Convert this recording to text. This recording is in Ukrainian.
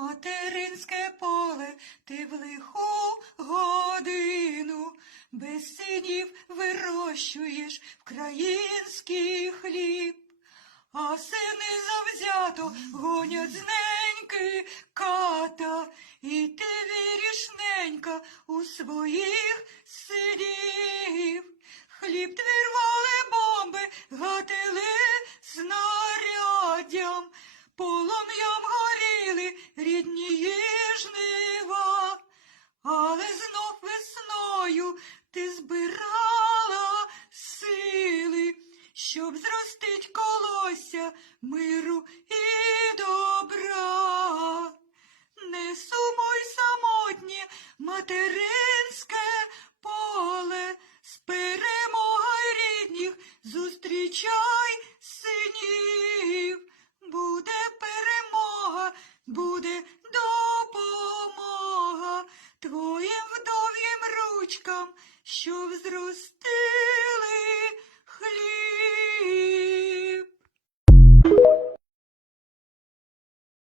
Материнське поле, ти в лиху годину без синів вирощуєш вкраїнський хліб, а сини завзято гонять з неньки ката, і ти віриш, ненька, у своїх синів. Хліб твій рвали бомби, гатили снаряддям, полум'ям горіли рідні жнива, але знов весною ти збирала сили, щоб зростить колосся миру і добра. Не сумуй самотнє материнське поле, з перемогою рідних зустрічай синів. Буде перемога, буде допомога твоїм вдов'їм ручкам, щоб зрости